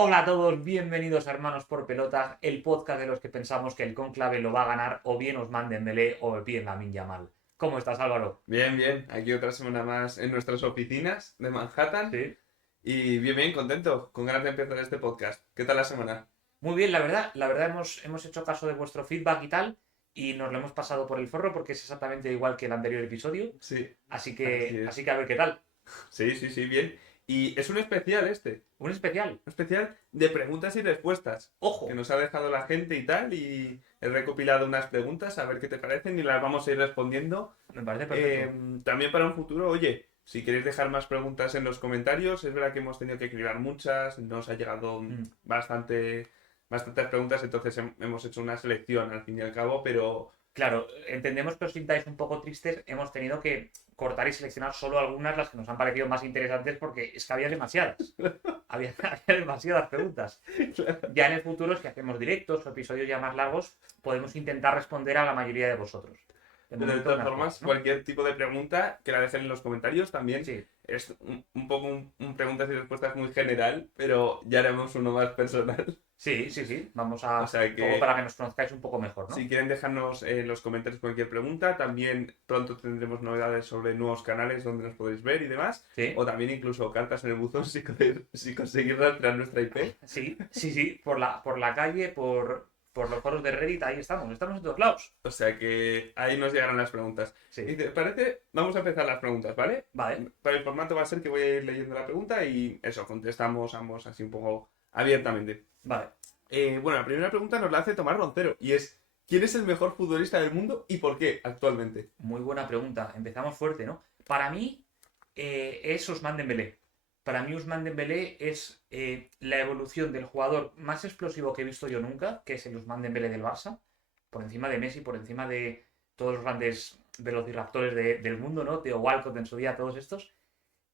Hola a todos, bienvenidos a Hermanos por Pelota, el podcast de los que pensamos que el cónclave lo va a ganar o bien Ousmane Dembélé o bien Lamine Yamal. ¿Cómo estás, Álvaro? Bien, bien. Aquí otra semana más en nuestras oficinas de Manhattan. Sí. Y bien, bien, contento, con ganas de empezar este podcast. ¿Qué tal la semana? Muy bien, la verdad hemos hecho caso de vuestro feedback y tal, y nos lo hemos pasado por el forro porque es exactamente igual que el anterior episodio, Sí, así así que, así es. que a ver qué tal. Sí, sí, sí, bien. Y es un especial este. Un especial. Un especial de preguntas y respuestas. Que Ojo, nos ha dejado la gente y tal. Y he recopilado unas preguntas a ver qué te parecen y las vamos a ir respondiendo. me parece perfecto. También para un futuro, oye, si queréis dejar más preguntas en los comentarios, es verdad que hemos tenido que escribir muchas, nos ha llegado Mm. bastantes preguntas, entonces hemos hecho una selección al fin y al cabo, pero Claro, entendemos que os sintáis un poco tristes. Hemos tenido que cortar y seleccionar solo algunas, las que nos han parecido más interesantes, porque es que había demasiadas. Había demasiadas preguntas. Ya en el futuro, si hacemos directos o episodios ya más largos, podemos intentar responder a la mayoría de vosotros. De pero de momento, todas unas formas, pocas, ¿no? cualquier tipo de pregunta que la dejen en los comentarios también Sí, es un poco un preguntas y respuestas muy general, pero ya haremos uno más personal. sí, sí, sí. Vamos O a. sea Un poco para que que nos conozcáis un poco mejor, si ¿no? quieren dejarnos en los comentarios cualquier pregunta, también pronto tendremos novedades sobre nuevos canales donde nos podéis ver y demás. Sí, O también incluso cartas en el buzón si conseguís rastrear nuestra IP. sí, sí, sí. Por la calle, por los foros de Reddit, ahí estamos. Estamos en todos lados. O sea que ahí nos llegarán las preguntas. Sí, Y te parece, vamos a empezar las preguntas, ¿vale? vale, Para el formato va a ser que voy a ir leyendo la pregunta y eso, contestamos ambos así un poco abiertamente. vale. Bueno, la primera pregunta nos la hace Tomás Roncero y es, ¿quién es el mejor futbolista del mundo y por qué actualmente? Muy buena pregunta. Empezamos fuerte, ¿no? Para mí es Ousmane Dembélé. Para mí Ousmane Dembélé es la evolución del jugador más explosivo que he visto yo nunca, que es el Ousmane Dembélé del Barça, por encima de Messi, por encima de todos los grandes velociraptores del mundo, ¿no? Theo Walcott en su día, todos estos.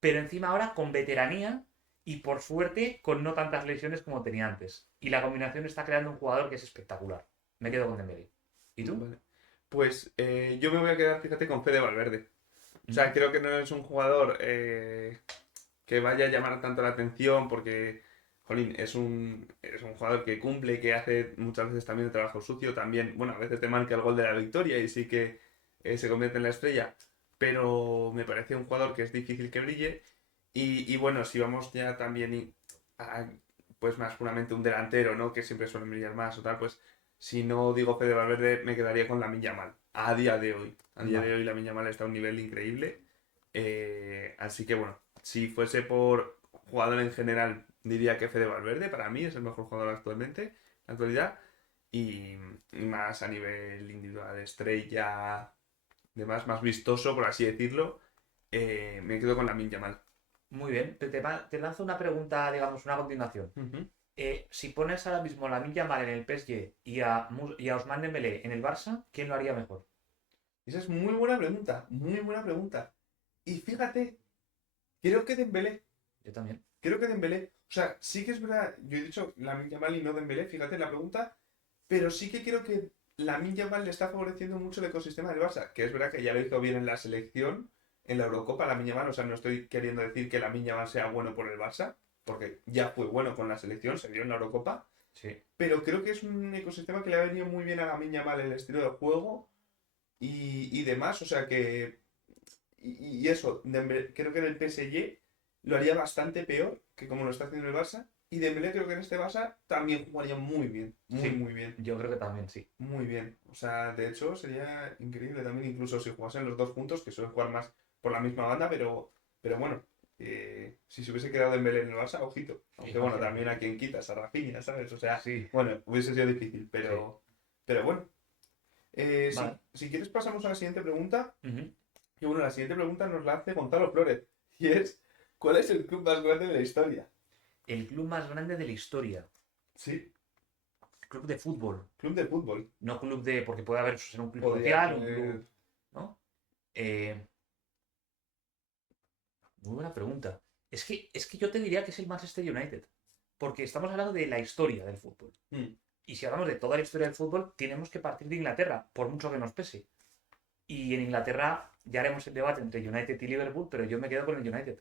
Pero encima ahora con veteranía y por suerte con no tantas lesiones como tenía antes. Y la combinación está creando un jugador que es espectacular. Me quedo con Dembélé. ¿Y tú? Vale. Pues yo me voy a quedar, fíjate, con Fede Valverde. O Mm. sea, creo que no es un jugador que vaya a llamar tanto la atención porque, jolín, es un jugador que cumple, que hace muchas veces también el trabajo sucio, también, bueno, a veces te marca el gol de la victoria y sí que se convierte en la estrella, pero me parece un jugador que es difícil que brille. Y bueno, si vamos ya también a, pues más puramente un delantero, ¿no? Que siempre suelen brillar más o tal, pues si no digo Fede Valverde, me quedaría con Lamine Yamal. A día de hoy. A día de Vale. hoy Lamine Yamal está a un nivel increíble. Así que bueno, si fuese por jugador en general, diría que Fede Valverde para mí es el mejor jugador actualmente, en la actualidad. Y más a nivel individual, estrella, demás, más vistoso, por así decirlo, me quedo con Lamine Yamal. Muy bien, te lanzo una pregunta, digamos, una continuación. Ujú. Si pones ahora mismo a Lamine Yamal en el PSG y a Ousmane Dembélé en el Barça, ¿quién lo haría mejor? Esa es muy buena pregunta, muy buena pregunta. Y fíjate, creo que Dembélé, Yo también. creo que Dembélé, o sea, sí que es verdad, yo he dicho Lamine Yamal y no Dembélé, fíjate en la pregunta, pero sí que creo que Lamine Yamal le está favoreciendo mucho el ecosistema del Barça, que es verdad que ya lo hizo bien en la selección, en la Eurocopa, Lamine Yamal, o sea, no estoy queriendo decir que Lamine Yamal sea bueno por el Barça, porque ya fue bueno con la selección, se vio en la Eurocopa, Sí. pero creo que es un ecosistema que le ha venido muy bien a Lamine Yamal el estilo de juego y demás, o sea que y eso, creo que en el PSG lo haría bastante peor que como lo está haciendo el Barça. Y Dembélé creo que en este Barça también jugaría muy bien, muy Sí, muy bien, yo creo que también, sí. muy bien. O sea, de hecho sería increíble también incluso si jugasen los dos juntos, que suelen jugar más por la misma banda, pero bueno, si se hubiese quedado Dembélé en el Barça, ojito. Aunque bueno, Imagínate. también a quien quitas, a Rafinha, ¿sabes? O sea, Sí, bueno, hubiese sido difícil, sí. pero bueno. Vale. Si quieres pasamos a la siguiente pregunta. Ujú. Y bueno, la siguiente pregunta nos la hace Gonzalo Flores. Y es, ¿cuál es el club más grande de la historia? El club más grande de la historia. Sí, Club de fútbol. club de fútbol. No club de. Porque puede haber ser un club Podría social, un club. ser... ¿No? Eh, Muy buena pregunta. Es que yo te diría que es el Manchester United. Porque estamos hablando de la historia del fútbol. Mm, Y si hablamos de toda la historia del fútbol, tenemos que partir de Inglaterra, por mucho que nos pese. Y en Inglaterra ya haremos el debate entre United y Liverpool, pero yo me quedo con el United.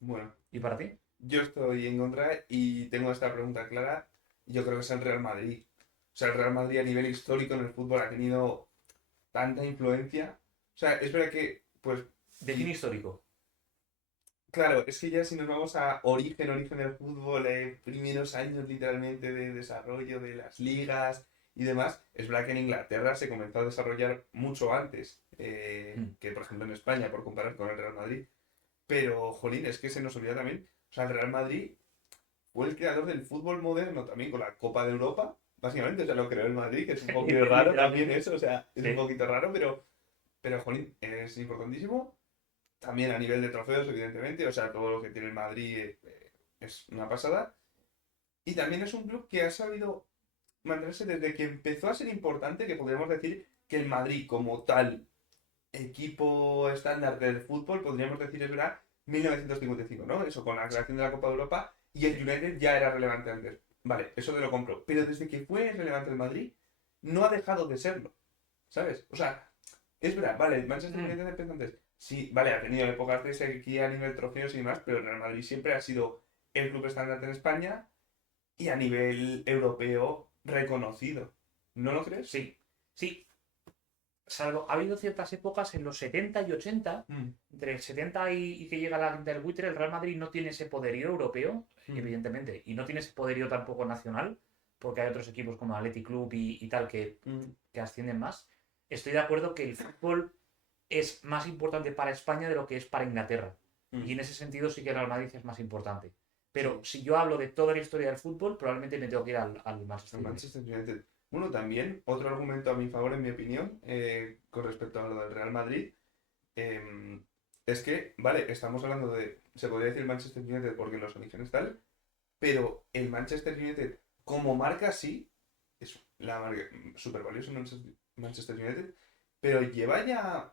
bueno, ¿Y para ti? Yo estoy en contra y tengo esta pregunta clara. Yo creo que es el Real Madrid. O sea, el Real Madrid a nivel histórico en el fútbol ha tenido tanta influencia. O sea, es verdad que, pues, Define histórico. claro, es que ya si nos vamos a origen del fútbol, primeros años literalmente de desarrollo de las ligas y demás, es verdad que en Inglaterra se comenzó a desarrollar mucho antes Mm. que, por ejemplo, en España, por comparar con el Real Madrid. Pero, jolín, es que se nos olvida también, o sea, el Real Madrid fue el creador del fútbol moderno también con la Copa de Europa, básicamente, o sea, lo creó el Madrid, que es un poquito raro también Literalmente. eso, o sea, es un Sí. poquito raro, pero jolín, es importantísimo. También a nivel de trofeos, evidentemente, o sea, todo lo que tiene el Madrid es una pasada. Y también es un club que ha sabido mantenerse desde que empezó a ser importante, que podríamos decir que el Madrid como tal equipo estándar del fútbol, podríamos decir, es verdad, 1955, ¿no? Eso, con la Sí. creación de la Copa de Europa y el Sí. United ya era relevante antes. Vale, eso te lo compro. Pero desde que fue relevante el Madrid, no ha dejado de serlo, ¿sabes? O sea, es verdad, vale, el Manchester Mm. United depende antes. Sí, vale, ha tenido épocas de sequía a nivel trofeos y demás, pero el Real Madrid siempre ha sido el club estándar en España y a nivel europeo reconocido. ¿No lo crees? Sí. Sí. Salvo, ha habido ciertas épocas en los 70 y 80, Mm, entre el 70 y que llega la quinta del buitre, el Real Madrid no tiene ese poderío europeo, mm, evidentemente, y no tiene ese poderío tampoco nacional, porque hay otros equipos como Athletic Club y tal mm, que ascienden más. Estoy de acuerdo que el fútbol es más importante para España de lo que es para Inglaterra. Y mm. en ese sentido sí que el Real Madrid es más importante. Pero Sí. si yo hablo de toda la historia del fútbol, probablemente me tengo que ir al Al Manchester United. Manchester United. Bueno, también otro argumento a mi favor, en mi opinión, con respecto a lo del Real Madrid, eh, es que, vale, estamos hablando de, se podría decir Manchester United porque los orígenes tal, pero el Manchester United como marca sí, es la marca súper valiosa Manchester United, pero lleva ya,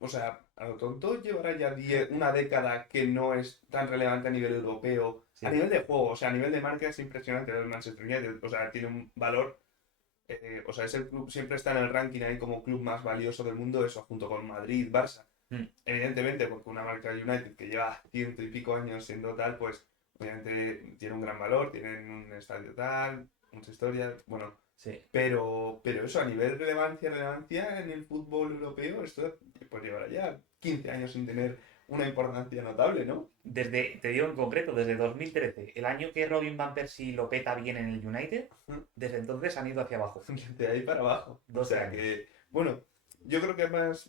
o sea, a lo tonto llevará ya una década que no es tan relevante a nivel europeo, a Sí. nivel de juego, o sea, a nivel de marca es impresionante el Manchester United, o sea, tiene un valor o sea, es el club, siempre está en el ranking ahí como club más valioso del mundo, eso, junto con Madrid, Barça. Mm. Evidentemente, porque una marca United que lleva ciento y pico años siendo tal, pues obviamente tiene un gran valor, tienen un estadio tal, mucha historia, bueno, Sí. pero eso a nivel relevancia en el fútbol europeo, esto pues llevará ya 15 años sin tener una importancia notable, ¿no? Desde, te digo en concreto, desde 2013, el año que Robin Van Persie lo peta bien en el United, desde entonces han ido hacia abajo. De ahí para abajo. O 12 sea años. que, bueno, yo creo que más,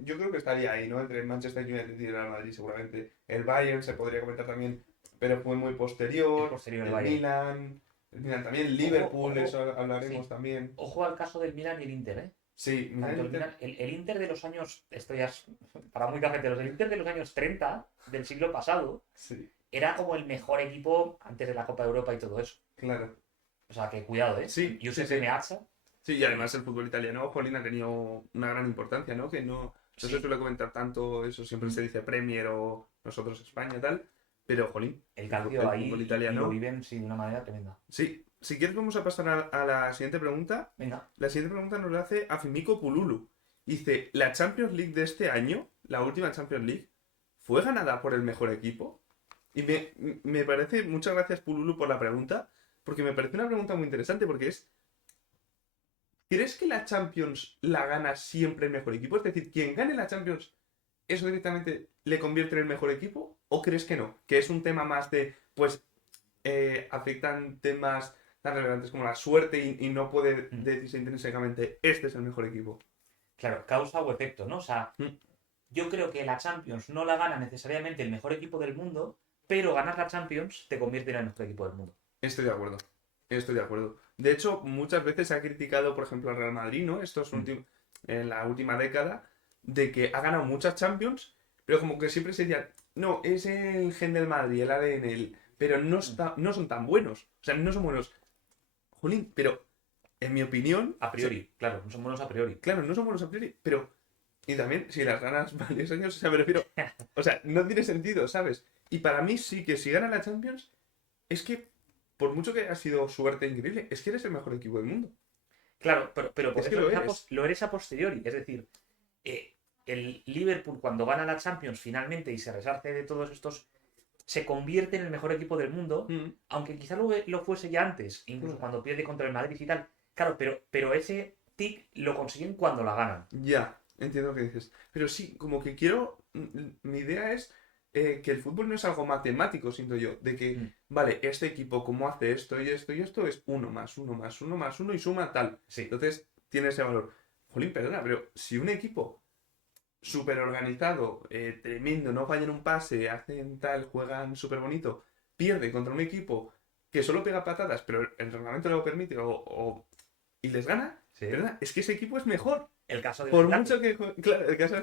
yo creo que estaría ahí, ¿no? Entre Manchester United y el Real Madrid seguramente. El Bayern se podría comentar también, pero fue muy Es posterior. posterior el Bayern. El Milan también, Ojo, Liverpool, ojo, eso hablaremos sí. también. Ojo al caso del Milan y el Inter, ¿eh? Sí, Milan Tanto el Inter, Milan, el Inter de los años, esto ya es para muy cafeteros, el Inter de los años 30 del siglo pasado sí, era como el mejor equipo antes de la Copa de Europa y todo eso. claro. O sea, que cuidado, ¿eh? Sí, sí, Giuseppe sí. Meazza, Sí, y además el fútbol italiano, jolín, ha tenido una gran importancia, ¿no? Que no se sí. suele comentar tanto, eso siempre Mm. se dice Premier o nosotros España tal, pero jolín, El calcio el fútbol ahí y lo italiano. viven sí, de una manera tremenda. Sí, si quieres vamos a pasar a la siguiente pregunta. Venga. La siguiente pregunta nos la hace Afimiko Pululu. Dice, ¿la Champions League de este año, la última Champions League, fue ganada por el mejor equipo? Y me parece, muchas gracias Pululu por la pregunta, porque me parece una pregunta muy interesante, porque es, ¿crees que la Champions la gana siempre el mejor equipo? Es decir, quien gane la Champions, ¿eso directamente le convierte en el mejor equipo? ¿O crees que no? Que es un tema más de, pues, afectan temas tan relevantes como la suerte y no puede Mm. decirse intrínsecamente, este es el mejor equipo. Claro, causa o efecto, ¿no? O sea, Mm, yo creo que la Champions no la gana necesariamente el mejor equipo del mundo, pero ganar la Champions te convierte en el mejor equipo del mundo. Estoy de acuerdo. Estoy de acuerdo. De hecho, muchas veces se ha criticado, por ejemplo, al Real Madrid, ¿no? Mm. En la última década, de que ha ganado muchas Champions, pero como que siempre se decía, no, es el gen del Madrid, el ADN, pero Mm. no son tan buenos. O sea, no son buenos. Jolín, pero en mi opinión, A priori, claro, no son buenos a priori. claro, no son buenos a priori, pero y también, si las ganas varios años, o sea, me refiero. O sea, no tiene sentido, ¿sabes? Y para mí sí que si gana la Champions, es que, por mucho que haya sido suerte increíble, es que eres el mejor equipo del mundo. Claro, pero por Es que eso lo eres. lo eres a posteriori. Es decir, el Liverpool cuando gana la Champions finalmente y se resarce de todos estos se convierte en el mejor equipo del mundo, Mm, aunque quizá lo fuese ya antes, incluso mm. cuando pierde contra el Madrid y tal. Claro, pero ese tic lo consiguen cuando la ganan. Ya, entiendo lo que dices. Pero sí, como que mi idea es que el fútbol no es algo matemático, siento yo. De que, Mm, vale, este equipo como hace esto y esto y esto es uno más uno más uno más uno y suma tal. sí, Entonces tiene ese valor. Jolín, perdona, pero si un equipo súper organizado, tremendo, no fallan un pase, hacen tal, juegan súper bonito, pierde contra un equipo que solo pega patadas, pero el reglamento lo permite y les gana, sí. ¿verdad? Es que ese equipo es mejor. El caso del Por Getafe. mucho que claro, el caso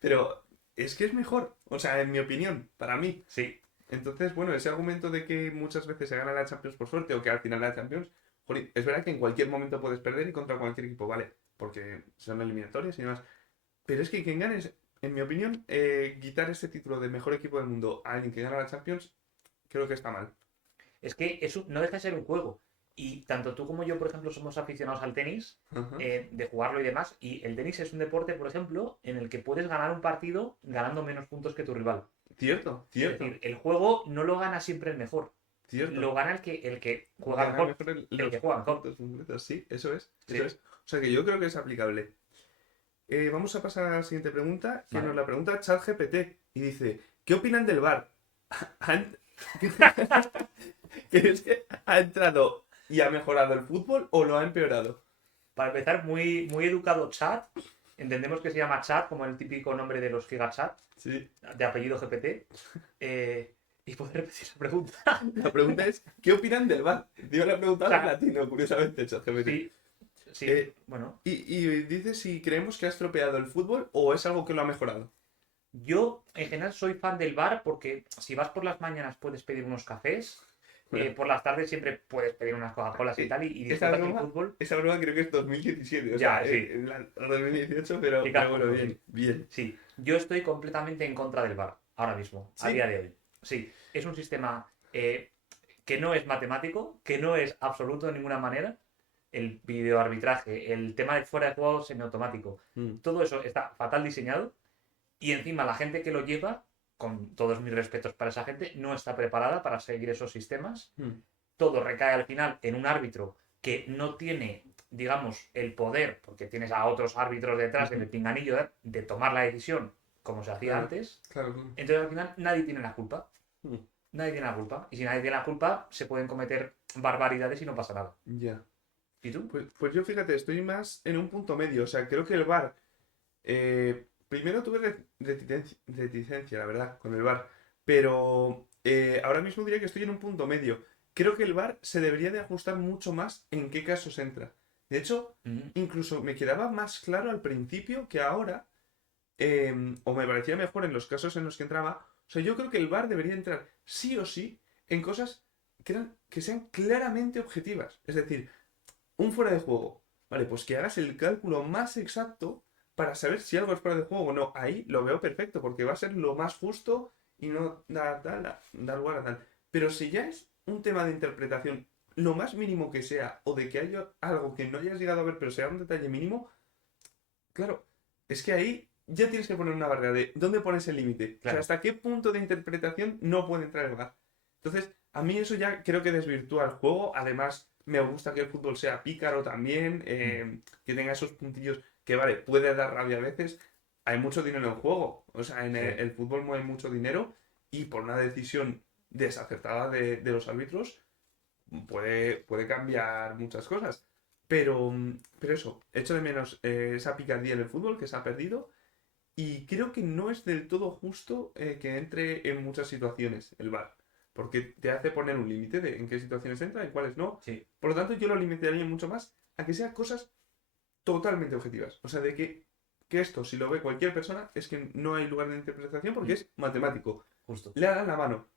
pero es que es mejor, o sea, en mi opinión, para mí. Sí, Entonces, bueno, ese argumento de que muchas veces se gana la Champions por suerte o que al final la Champions, jolín, es verdad que en cualquier momento puedes perder y contra cualquier equipo, vale, porque son eliminatorias y demás. Pero es que quien gane, en mi opinión, quitar ese título de mejor equipo del mundo a alguien que gana la Champions, creo que está mal. es que eso no deja de ser un juego. Y tanto tú como yo, por ejemplo, somos aficionados al tenis, Ajá. de jugarlo y demás. Y el tenis es un deporte, por ejemplo, en el que puedes ganar un partido ganando menos puntos que tu rival. Cierto, Es cierto, decir, el juego no lo gana siempre el mejor. Lo cierto. gana el que juega Gana mejor. mejor El los que juega mejor. puntos concretos, sí, eso es, eso Sí. es. O sea que yo creo que es aplicable. Vamos a pasar a la siguiente pregunta, que nos Vale. la pregunta ChatGPT y dice, ¿qué opinan del VAR? ¿Han- ¿Crees que ha entrado y ha mejorado el fútbol o lo ha empeorado? Para empezar, muy, muy educado chat. Entendemos que se llama chat, como el típico nombre de los gigachat, Sí. de apellido GPT. Y poder repetir esa pregunta. La pregunta es, ¿qué opinan del VAR? Digo la O pregunta en sea, latino, curiosamente, ChatGPT. sí, sí, Eh, bueno. y dice si creemos que ha estropeado el fútbol o es algo que lo ha mejorado. Yo en general soy fan del bar porque si vas por las mañanas puedes pedir unos cafés, Bueno, por las tardes siempre puedes pedir unas Coca-Colas y eh, tal y esa disfrutas del broma, fútbol. esa broma creo que es 2017, o sea, Ya, sí, 2018, qué pero bueno, casposo, bien, sí. bien. Sí, yo estoy completamente en contra del bar ahora mismo, a día Sí, de hoy. Sí, es un sistema que no es matemático, que no es absoluto de ninguna manera. El videoarbitraje, el tema de fuera de juego semiautomático, mm, todo eso está fatal diseñado y encima la gente que lo lleva, con todos mis respetos para esa gente, no está preparada para seguir esos sistemas. mm, Todo recae al final en un árbitro que no tiene, digamos, el poder, porque tienes a otros árbitros detrás en ujú, el pinganillo de tomar la decisión como se hacía claro, antes. claro, claro. Entonces al final nadie tiene la culpa. Mm, Nadie tiene la culpa. Y si nadie tiene la culpa, se pueden cometer barbaridades y no pasa nada. ya. ¿Y tú? Pues yo fíjate, estoy más en un punto medio, o sea, creo que el VAR, primero tuve reticencia, la verdad, con el VAR, pero ahora mismo diría que estoy en un punto medio. Creo que el VAR se debería de ajustar mucho más en qué casos entra. De hecho, Mm, incluso me quedaba más claro al principio que ahora, o me parecía mejor en los casos en los que entraba. O sea, yo creo que el VAR debería entrar sí o sí en cosas que sean claramente objetivas. Es decir, un fuera de juego. Vale, pues que hagas el cálculo más exacto para saber si algo es fuera de juego o no. Ahí lo veo perfecto, porque va a ser lo más justo y no da lugar a tal. Pero si ya es un tema de interpretación, lo más mínimo que sea, o de que haya algo que no hayas llegado a ver, pero sea un detalle mínimo, claro, es que ahí ya tienes que poner una barrera de dónde pones el límite. O sea, claro. hasta qué punto de interpretación no puede entrar el VAR. Entonces, a mí eso ya creo que desvirtúa el juego. Además, me gusta que el fútbol sea pícaro también, Mm, que tenga esos puntillos que, vale, puede dar rabia a veces. Hay mucho dinero en juego. O sea, en sí. el fútbol mueve mucho dinero y por una decisión desacertada de los árbitros puede cambiar muchas cosas. Pero eso, echo de menos esa picardía en el fútbol que se ha perdido y creo que no es del todo justo que entre en muchas situaciones el VAR, porque te hace poner un límite de en qué situaciones entra y cuáles no. Sí. Por lo tanto, yo lo limitaría mucho más a que sean cosas totalmente objetivas. O sea, de que esto, si lo ve cualquier persona, es que no hay lugar de interpretación porque Mm, es matemático. justo. Le dan la mano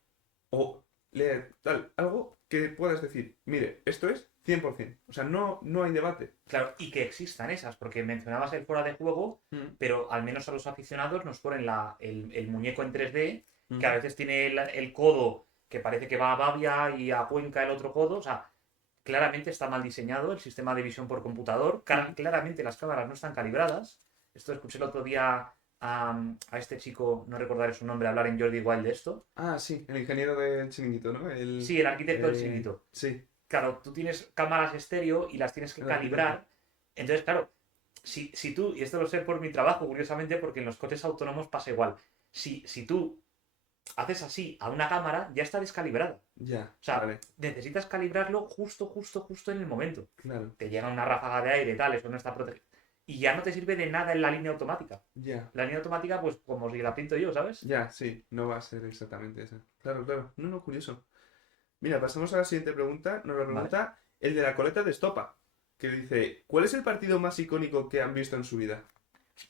o leer tal, algo que puedas decir, mire, esto es 100%. O sea, no hay debate. Claro, y que existan esas, porque mencionabas el fuera de juego, Mm, pero al menos a los aficionados nos ponen el muñeco en 3D, que a mm, veces tiene el codo que parece que va a Bavia y a Cuenca el otro codo. O sea, claramente está mal diseñado el sistema de visión por computador. mm, Claramente las cámaras no están calibradas. Esto escuché el otro día a este chico, no recordaré su nombre, hablar en Jordi Wild de esto. Ah, sí, el ingeniero del chiringuito, ¿no? Sí, el arquitecto del chiringuito. Sí, Claro, tú tienes cámaras estéreo y las tienes que el arquitecto. calibrar. Entonces, claro, si tú, y esto lo sé por mi trabajo, curiosamente, porque en los coches autónomos pasa igual. Si tú haces así a una cámara, ya está descalibrada. Ya, O sea, vale, necesitas calibrarlo justo en el momento. claro, Te llega una ráfaga de aire, tal, eso no está protegido. Y ya no te sirve de nada en la línea automática. ya. La línea automática, pues como si la pinto yo, ¿sabes? Ya, sí, no va a ser exactamente esa. Claro, claro. No, no, curioso. Mira, pasamos a la siguiente pregunta. Nos la Vale. pregunta el de la coleta de estopa, que dice, ¿cuál es el partido más icónico que han visto en su vida?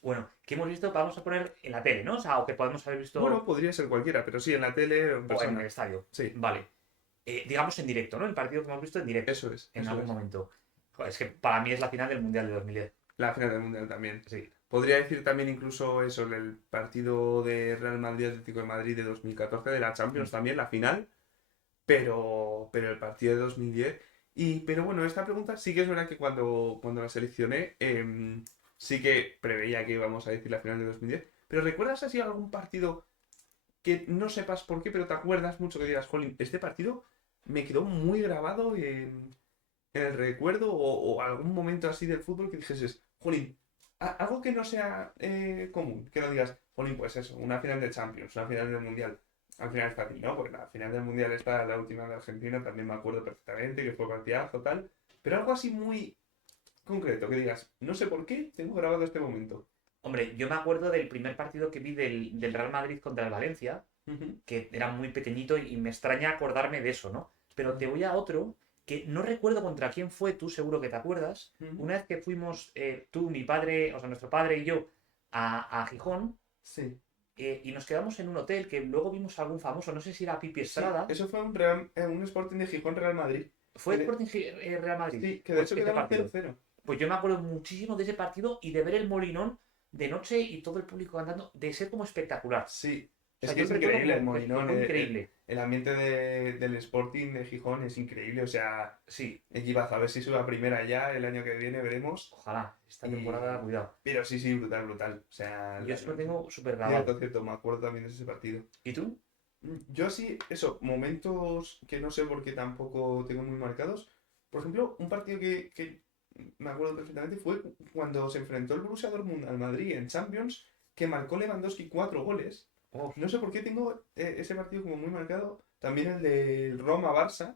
Bueno, ¿qué hemos visto? Vamos a poner en la tele, ¿no? O sea, o que podemos haber Bueno, visto podría ser cualquiera, pero sí, en la tele o en o en el persona. estadio. Sí, Vale. Digamos en directo, ¿no? El partido que hemos visto en directo, eso es, en eso algún es. momento. Joder, es que para mí es la final del Mundial de 2010. La final del Mundial también. Sí. Podría decir también incluso eso, el partido de Real Madrid Atlético de Madrid de 2014, de la Mm. Champions también, la final, pero el partido de 2010. Pero bueno, esta pregunta sí que es verdad que cuando la seleccioné, sí que preveía que íbamos a decir la final de 2010. Pero ¿recuerdas así algún partido que no sepas por qué, pero te acuerdas mucho que digas, jolín, este partido me quedó muy grabado en el recuerdo o algún momento así del fútbol que dijeses, jolín, algo que no sea común, que no digas, jolín, pues eso, una final de Champions, una final del Mundial. Al final es fácil, ¿no? Porque la final del Mundial está la última de Argentina, también me acuerdo perfectamente que fue partidazo, tal. Pero algo así muy concreto, que digas, no sé por qué tengo grabado este momento. Hombre, yo me acuerdo del primer partido que vi del Real Madrid contra el Valencia, Ujú, que era muy pequeñito y me extraña acordarme de eso, ¿no? Pero te ujú, voy a otro que no recuerdo contra quién fue, tú seguro que te acuerdas. ujú. Una vez que fuimos tú, mi padre, o sea, nuestro padre y yo a Gijón, Sí, y nos quedamos en un hotel que luego vimos a algún famoso, no sé si era Pipi sí, Estrada. eso fue un Sporting de Gijón Real Madrid. ¿Fue Sporting Real Madrid? Sí, que de Pues hecho ese quedaron partido. 0-0. Pues yo me acuerdo muchísimo de ese partido y de ver el Molinón de noche y todo el público cantando, de ser como espectacular. Sí, O es sea, que yo es lo recuerdo increíble el como que Molinón, fue increíble. el ambiente del Sporting de Gijón es increíble, o sea, Sí, equipazo, a ver si sube a primera ya el año que viene, veremos. ojalá. Esta temporada, Y... cuidado. Pero sí, sí, brutal, brutal. O sea, Yo eso lo tengo súper grabado. cierto, cierto, me acuerdo también de ese partido. ¿Y tú? Yo sí, eso, momentos que no sé por qué tampoco tengo muy marcados. Por ejemplo, un partido que me acuerdo perfectamente fue cuando se enfrentó el Borussia Dortmund al Madrid en Champions, que marcó Lewandowski 4 goles. Oh, No sé por qué tengo ese partido como muy marcado. También el del Roma-Barça,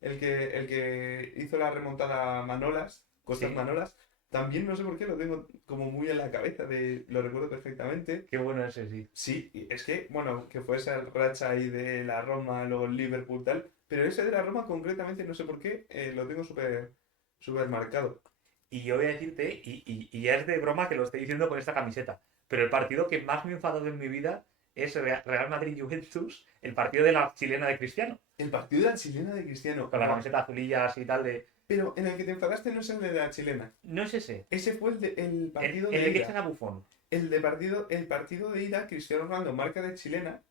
el que hizo la remontada Manolas, Costas sí, Manolas. También no sé por qué lo tengo como muy en la cabeza, lo recuerdo perfectamente. qué bueno ese, sí. Sí, y es que, bueno, que fue esa racha ahí de la Roma, luego el Liverpool, tal. Pero ese de la Roma concretamente, no sé por qué, lo tengo súper súper marcado. Y yo voy a decirte, y ya es de broma que lo estoy diciendo con esta camiseta, pero el partido que más me ha enfadado en mi vida es Real Madrid-Juventus, el partido de la chilena de Cristiano, El partido de la chilena de Cristiano. con la camiseta azulilla así y tal de... Pero en el que te enfadaste no es el de la chilena. No es ese, Ese fue el partido el de de que echan ida. a Buffon. El partido de ida, Cristiano Ronaldo marca de chilena,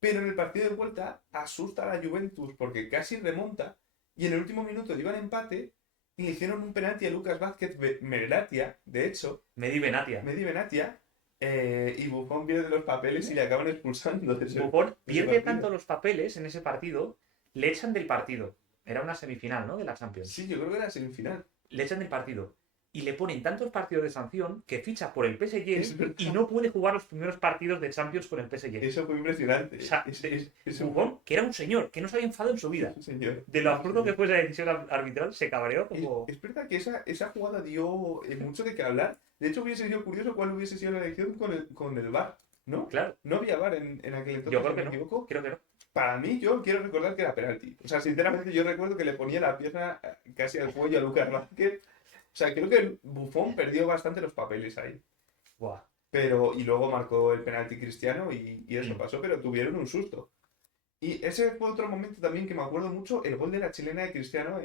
pero en el partido de vuelta asusta a la Juventus porque casi remonta y en el último minuto iban empate y le hicieron un penalti a Lucas Vázquez Meratia, de hecho, Medi Benatia. Medi Benatia, y Buffon pierde los papeles y le acaban expulsando Buffon de ese pierde partido. tanto los papeles en ese partido, le echan del partido. Era una semifinal, ¿no? De la Champions. Sí, yo creo que era semifinal. Le echan del partido. Y le ponen tantos partidos de sanción que ficha por el Es PSG y verdad. no puede jugar los primeros partidos de Champions con el PSG. Eso fue O impresionante. sea, Eso fue. Buffon, que era un señor, que no se había enfadado en su vida. Sí, señor. De lo Sí, absurdo que señor. fue esa decisión arbitral, se cabreó Es, como... es verdad que esa jugada dio mucho de qué hablar. De hecho, hubiese sido curioso cuál hubiese sido la elección con el VAR, ¿no? Claro, No había VAR en aquel yo entonces, creo si no que me no. equivoco. Creo que no. Para mí, yo quiero recordar que era penalti. O sea, sinceramente, yo recuerdo que le ponía la pierna casi al cuello a Lucas Vázquez. O sea, creo que Buffon perdió bastante los papeles ahí. Buah. Y luego marcó el penalti Cristiano y eso Mm, pasó, pero tuvieron un susto. Y ese fue otro momento también que me acuerdo mucho, el gol de la chilena de Cristiano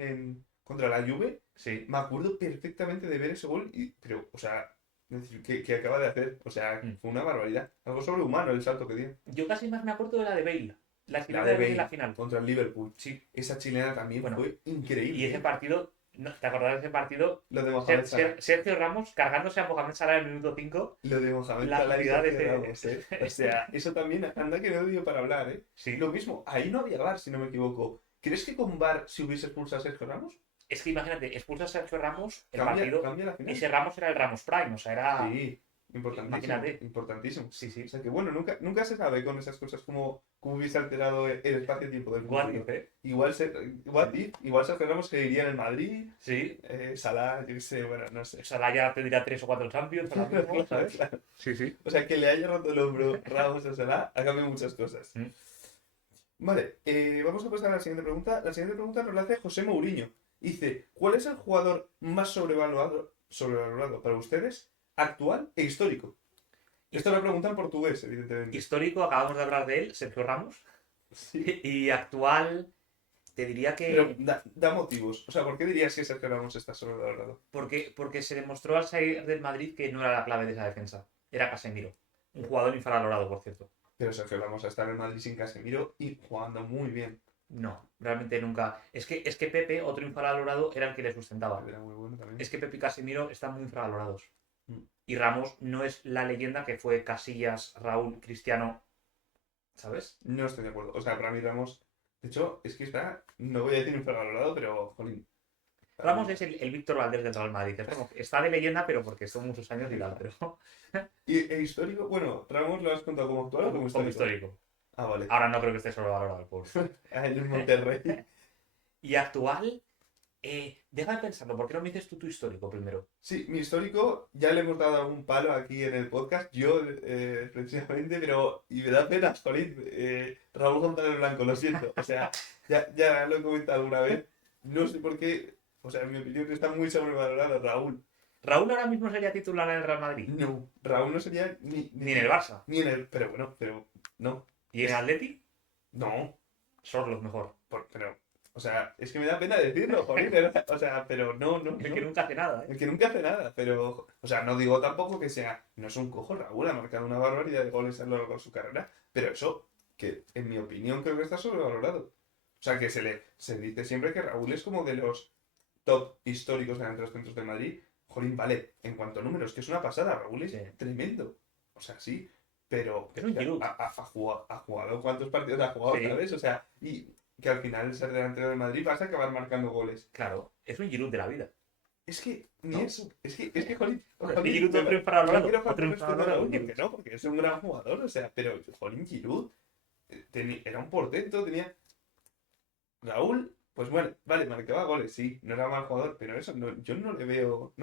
contra la Juve. sí. Me acuerdo perfectamente de ver ese gol, pero, o sea, es decir, ¿qué acaba de hacer? O sea, Mm. fue una barbaridad. Algo sobrehumano el salto que dio. Yo casi más me acuerdo de la de Bale. La La chilena de de Bale en la Bale final. contra el Liverpool. Sí. Esa chilena también Bueno, fue y increíble, ese ¿eh? partido No, ¿te acordás de ese partido? Lo de Mohamed Salah. Sergio Ramos cargándose a Mohamed Salah en el minuto 5. Lo de Mohamed La Salah y habilidad de Sergio ese- Ramos, ¿eh? O sea, eso también anda que no dio para hablar, ¿eh? Sí. Lo mismo, ahí no había VAR, si no me equivoco. ¿Crees que con VAR si hubiese expulsado a Sergio Ramos? Es que imagínate, expulsa a Sergio Ramos, el Cambia, partido. cambia la final. Ese Ramos era el Ramos Prime, o sea, era. Sí, importantísimo. Imagínate. Importantísimo. Sí, sí. O sea que bueno, nunca se sabe con esas cosas cómo hubiese alterado el espacio-tiempo del What futuro. if, ¿eh? Igual Sergio Ramos seguiría en el Madrid, Sí. Salah, yo qué sé, bueno, no sé. O sea, ya tendría 3 o 4 Champions ahora mismo, Claro, ¿sabes? claro. Sí, sí. O sea, que le haya roto el hombro Ramos a Salah ha cambiado muchas cosas. Mm. Vale, vamos a pasar a la siguiente pregunta. La siguiente pregunta nos la hace José Mourinho. Dice, ¿cuál es el jugador más sobrevalorado para ustedes, actual e histórico? Esto lo pregunta en portugués, evidentemente. Histórico, acabamos de hablar de él, Sergio Ramos. Sí. Y actual, te diría que. Pero da motivos. O sea, ¿por qué dirías que Sergio Ramos está sobrevalorado? Porque se demostró al salir del Madrid que no era la clave de esa defensa. Era Casemiro. Un jugador infravalorado, por cierto. Pero Sergio Ramos está en el Madrid sin Casemiro y jugando muy bien. No, realmente nunca. Es que Pepe, otro infravalorado, era el que le sustentaba. Era muy bueno también. Es que Pepe y Casemiro están muy infravalorados. Mm. Y Ramos no es la leyenda que fue Casillas, Raúl, Cristiano. ¿Sabes? No estoy de acuerdo. O sea, para mí Ramos, de hecho, es que está, no voy a decir infravalorado, pero, jolín. Ramos es el Víctor Valdés del Real Madrid. Es como que está de leyenda, pero porque son muchos años y tal. Pero E histórico, bueno, Ramos lo has contado como actual o como como histórico. histórico. Ah, vale. Ahora no creo que esté sobrevalorado el pobre. Ah, en el Monterrey. Y actual, déjame pensarlo. ¿Por qué no me dices tú tu histórico primero? Sí, mi histórico, ya le hemos dado algún palo aquí en el podcast, yo precisamente, pero, y me da pena, jolín, Raúl González Blanco, lo siento, o sea, ya lo he comentado alguna vez, no sé por qué, o sea, en mi opinión está muy sobrevalorado Raúl. Raúl ahora mismo sería titular en el Real Madrid. No, Raúl no sería Ni en el Barça. ni en el, pero bueno, pero, no, ¿Y en Atleti? no, Sorloth mejor. pero, o sea, es que me da pena decirlo, jolín, pero, o sea, pero no. El que nunca hace nada, ¿eh? El que nunca hace nada, pero, o sea, no digo tampoco que sea, no es un cojo, Raúl ha marcado una barbaridad de goles a lo largo de su carrera, pero eso, que en mi opinión creo que está sobrevalorado. O sea, que se dice siempre que Raúl es como de los top históricos de los centros de Madrid. Jolín, vale, en cuanto a números, que es una pasada, Raúl es Sí. tremendo. O sea, sí, pero Es un Giroud. ha jugado cuántos partidos ha jugado, Sí. ¿sabes? O sea, y que al final ser delantero del Madrid vas a acabar marcando goles. Claro, es un Giroud de la vida. Es que, ¿No? ni eso. Es que jolín. Bueno, jolín, Giroud de otro verdad, infravalorado, no quiero otro faltar respeto a infravalorado, Raúl, Giroud. porque no, porque es un gran jugador, o sea, pero jolín, Giroud era un portento, tenía. Raúl, pues bueno, vale, marcaba goles, sí, no era mal jugador, pero eso yo no le veo,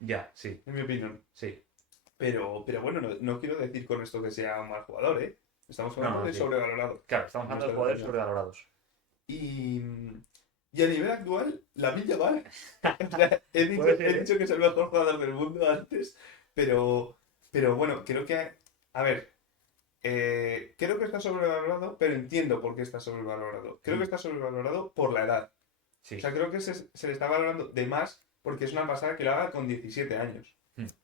Ya, sí, en mi opinión. sí. Pero bueno, no quiero decir con esto que sea un mal jugador, ¿eh? Estamos hablando No, de sí. sobrevalorado. Claro, estamos hablando de Nuestra jugadores opinión. sobrevalorados. Y a nivel actual, Lamine Yamal. O sea, Puede ser, he dicho que es el mejor jugador del mundo antes, pero bueno, creo que. A ver, creo que está sobrevalorado, pero entiendo por qué está sobrevalorado. Creo que está sobrevalorado por la edad. Sí. O sea, creo que se le está valorando de más porque es una pasada que lo haga con 17 años,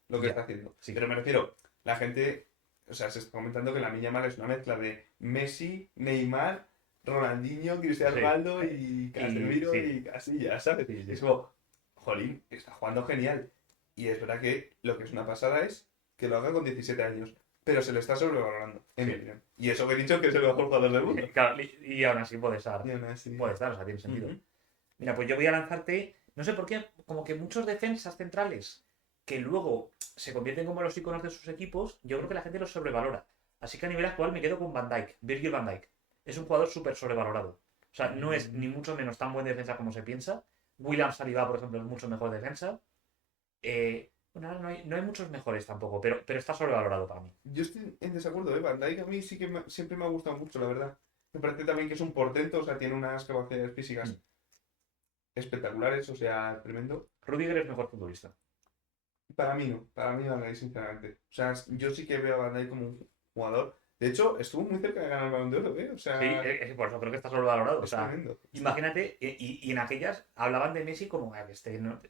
lo que Ya, está haciendo. sí. Pero me refiero, la gente, o sea, se está comentando que Lamine Yamal es una mezcla de Messi, Neymar, Ronaldinho, Cristiano Sí. Ronaldo y Casemiro sí. y Casillas, ¿sabes? Sí, sí. Es como, jolín, está jugando genial. Y es verdad que lo que es una pasada es que lo haga con 17 años, pero se le está sobrevalorando, en mi opinión. Y eso que he dicho que es el mejor jugador del mundo. Claro, y aún así puede estar. Y aún así- Puede estar, o sea, tiene sentido. Ujú. Mira, pues yo voy a lanzarte, no sé por qué, como que muchos defensas centrales que luego se convierten como los iconos de sus equipos, yo creo que la gente los sobrevalora. Así que a nivel actual me quedo con Van Dijk, Virgil van Dijk. Es un jugador súper sobrevalorado. O sea, no es ni mucho menos tan buen defensa como se piensa. William Saliba, por ejemplo, es mucho mejor defensa. Bueno, ahora no hay muchos mejores tampoco, pero está sobrevalorado para mí. Yo estoy en desacuerdo, ¿eh? Van Dijk a mí sí que siempre me ha gustado mucho, la verdad. Me parece también que es un portento, o sea, tiene unas capacidades físicas espectaculares, o sea, tremendo. Rudiger es mejor futbolista. Para mí no, para mí Van Dijk, sinceramente. O sea, yo sí que veo a Van Dijk como un jugador. De hecho, estuvo muy cerca de ganar el Balón de Oro, ¿eh? O sea, Sí, por eso creo que está sobrevalorado. O es sea, tremendo. imagínate, y en aquellas hablaban de Messi como que este no.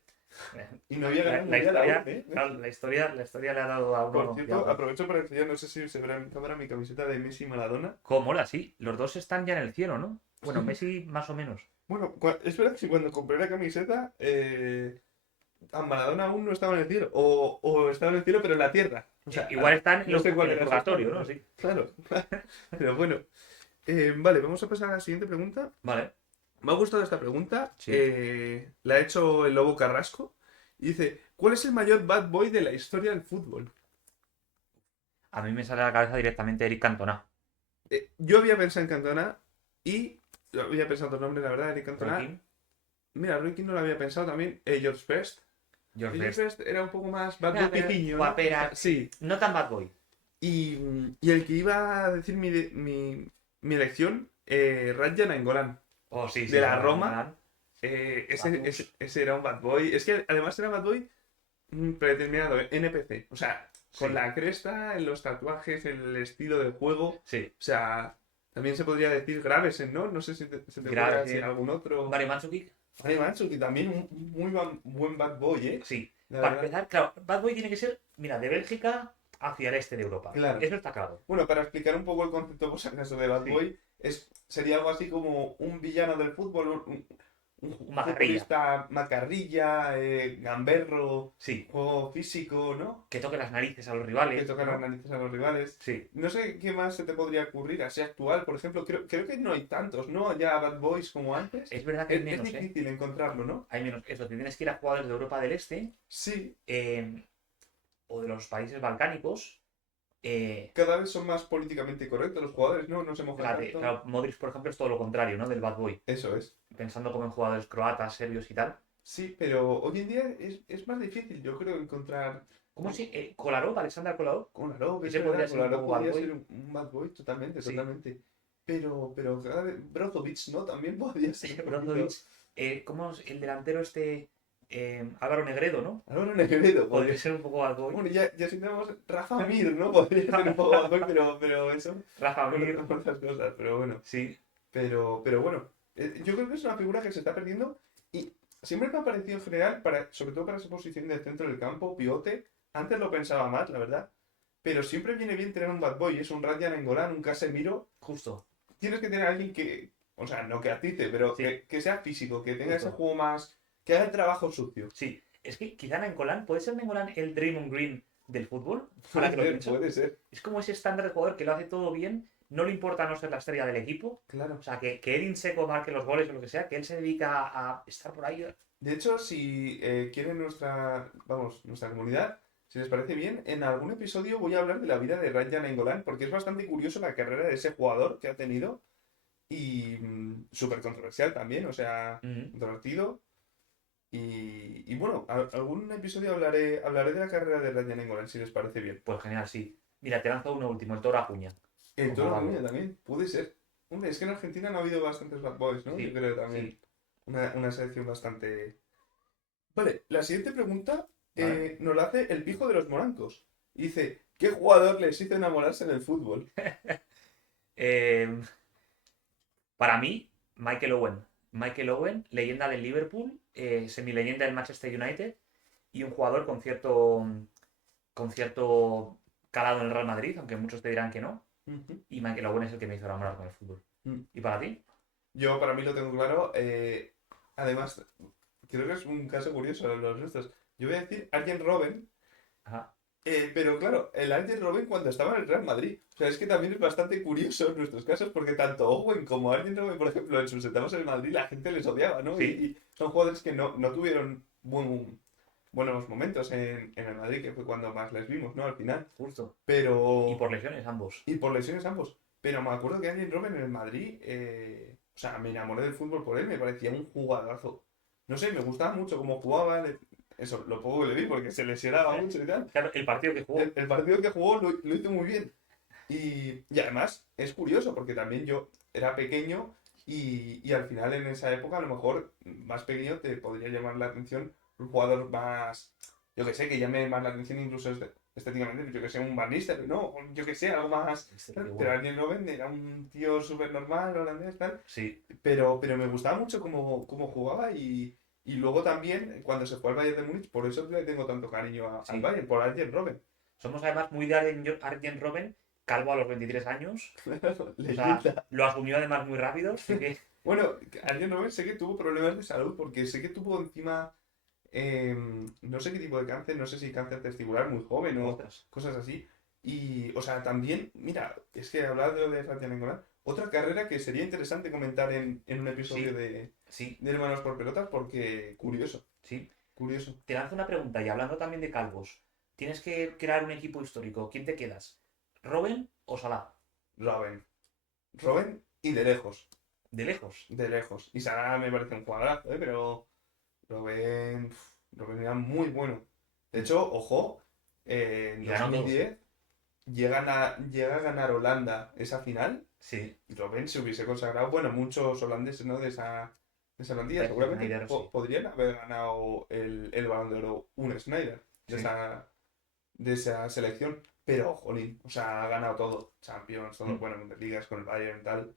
Y no había ganado La el Mundial historia, aún, ¿eh? claro, la historia le ha dado a uno. Por cierto, aprovecho para enseñar, no sé si se verá en cámara, mi camiseta de Messi y Maradona. ¿Cómo mola? Sí, los dos están ya en el cielo, ¿no? Bueno, Messi más o menos. Bueno, es verdad que cuando compré la camiseta, a Maradona aún no estaba en el cielo. O estaba en el cielo, pero en la tierra. O sea, Igual están no sé cuál en el era su purgatorio, estado, ¿no? pero Sí. claro. Pero bueno. Vale, vamos a pasar a la siguiente pregunta. Vale. Me ha gustado esta pregunta. Sí. La ha hecho el Lobo Carrasco. Y dice, ¿cuál es el mayor bad boy de la historia del fútbol? A mí me sale a la cabeza directamente Eric Cantona. Yo había pensado en Cantona y había pensado otro nombre, la verdad, Eric Roy Cantona. Keane, Mira, Roy Keane no lo había pensado también. George Best. George George Best. Best era un poco más bad boy Mira, pero, pijiño, ¿no? O guapera, sea, sí. no tan bad boy. Y el que iba a decir mi elección, Raja Nainggolan, Oh, sí, de sí, la Ronald Roma. Koeman. Ese era un bad boy. Es que además era bad boy predeterminado, NPC. O sea, con Sí, la cresta, los tatuajes, el estilo de juego. O sí. sea, también se podría decir Gravesen, ¿no? No sé si se te ocurre Grave, así sí. algún otro. Mario Mandzukic, Vale, macho, que también un muy buen bad boy, ¿eh? sí. La Para verdad. empezar, claro, bad boy tiene que ser, mira, de Bélgica hacia el este de Europa. Claro. Eso está claro. Bueno, para explicar un poco el concepto, por si acaso, de bad Sí. boy, sería algo así como un villano del fútbol, un Macarrilla. futbolista macarrilla, gamberro, Sí. juego físico, ¿no? Que toque las narices a los Que rivales, toca las ¿no? narices a los rivales. Sí. No sé qué más se te podría ocurrir, así actual, por ejemplo, creo que no hay tantos, ¿no? Ya bad boys como antes. Es verdad que hay Es menos, ¿eh? difícil encontrarlo, ¿no? Hay menos. Eso, te tienes que ir a jugadores de Europa del Este Sí, o de los países balcánicos. cada vez son más políticamente correctos los jugadores, ¿no? No se mojan Fíjate, tanto. claro, Modric, por ejemplo, es todo lo contrario, ¿no? Del bad boy. Eso es. Pensando como en jugadores croatas, serbios y tal. Sí, pero hoy en día es más difícil, yo creo, encontrar ¿Cómo si? Kolarov, Alexander Kolarov. Kolarov, es Ese podría verdad, ser un Kolarov poco bad podría boy. ser un bad boy, totalmente, Sí. totalmente. Pero cada vez, Brozovic, ¿no? También podría ser un Brozovic. poquito... ¿Cómo es el delantero este? Álvaro Negredo, ¿no? Álvaro Negredo, Podría podría... ser un poco bad boy. Bueno, ya si tenemos Rafa Mir, ¿no? Podría ser un poco bad boy, pero eso... Rafa Mir. Por otras cosas, pero bueno. Sí. Pero bueno, yo creo que es una figura que se está perdiendo y siempre me ha parecido en general, sobre todo para esa posición del centro del campo, pivote, antes lo pensaba más, la verdad, pero siempre viene bien tener un bad boy, es un Raja Nainggolan, un Casemiro, Justo. tienes que tener a alguien que, o sea, no que atice, pero Sí. que sea físico, que tenga ese Justo. juego más, que haga el trabajo sucio. Sí. Es que quizá Nainggolan, ¿puede ser Nainggolan el Draymond Green del fútbol? Ahora que lo pienso. Puede ser, Es como ese estándar de jugador que lo hace todo bien, no le importa no ser la estrella del equipo. claro. O sea, que Edin Seco marque los goles o lo que sea, que él se dedica a estar por ahí. De hecho, si quieren nuestra comunidad, si les parece bien, en algún episodio voy a hablar de la vida de Raja Nainggolan, porque es bastante curioso la carrera de ese jugador que ha tenido y súper controversial también, o sea, Mm, controvertido. Y bueno, algún episodio hablaré de la carrera de Raja Nainggolan, si les parece bien. Pues genial, sí. Mira, te lanzo uno último, el Toro Acuña. El Como Toro bad boy. Muñoz también, puede ser. Hombre, es que en Argentina no ha habido bastantes bad boys, ¿no? Yo Sí, creo también. sí. Una selección bastante... Vale, la siguiente pregunta Vale. nos la hace el pijo de los morancos. Y dice, ¿qué jugador les hizo enamorarse en el fútbol? Eh, para mí, Michael Owen. Michael Owen, leyenda del Liverpool, semileyenda del Manchester United y un jugador con cierto calado en el Real Madrid, aunque muchos te dirán que no. Ujú. Y Michael Owen es el que me hizo enamorar con el fútbol. Mm. ¿Y para ti? Yo para mí lo tengo claro. Además, creo que es un caso curioso de los nuestros. Yo voy a decir Arjen Robben, Ajá. pero claro, el Arjen Robben cuando estaba en el Real Madrid. O sea, es que también es bastante curioso en nuestros casos porque tanto Owen como Arjen Robben, por ejemplo, en sus etapas en el Madrid la gente les odiaba, ¿no? Sí, Y son jugadores que no tuvieron buenos momentos en el Madrid, que fue cuando más les vimos, ¿no? Al final. justo. Y Pero... por lesiones ambos. Y por lesiones ambos. Pero me acuerdo que Arjen Robben en el Madrid, o sea, me enamoré del fútbol por él, me parecía un jugadorazo. No sé, me gustaba mucho cómo jugaba, eso, lo poco que le vi porque se lesionaba mucho y tal. Claro, el partido que jugó. El partido que jugó lo hizo muy bien. Y además es curioso porque también yo era pequeño y al final en esa época a lo mejor más pequeño te podría llamar la atención un jugador más, yo que sé, que llame más la atención incluso estéticamente, yo que sé, un Van Nistelrooy, ¿no? Yo que sé, algo más... Este, qué Pero bueno. Arjen Robben era un tío súper normal, holandés, tal. Sí, Pero me gustaba mucho cómo jugaba y luego también cuando se fue al Bayern de Múnich, por eso le tengo tanto cariño al sí. Bayern, por Arjen Robben. Somos además muy de Arjen Robben, calvo a los 23 años. O sea, Leyenda. lo asumió además muy rápido. Así que Bueno, Arjen Robben sé que tuvo problemas de salud porque sé que tuvo encima, no sé qué tipo de cáncer, no sé si cáncer testicular muy joven o Ostras. cosas así. Y, o sea, también, mira, es que hablar de lo de Sebastián Engolan, otra carrera que sería interesante comentar en un episodio Sí, sí, de Hermanos por Pelotas porque curioso, sí. curioso. Te lanzo una pregunta y hablando también de calvos. Tienes que crear un equipo histórico. ¿Quién te quedas? ¿Robben o Salah? Robben. Robben y de lejos, De lejos. de lejos. Y Salah me parece un jugadorazo, pero Robben era muy bueno. De Mm. hecho, ojo, en Y ganó todo, ¿eh? 2010 llega a ganar Holanda esa final Sí. y Robben se hubiese consagrado, bueno, muchos holandeses, ¿no? De esa plantilla seguramente Snyder, sí. podrían haber ganado el Balón de Oro un Snyder Sí. de esa selección, pero, jolín, o sea, ha ganado todo, Champions, todo, Mm. bueno, Bundesligas con el Bayern y tal,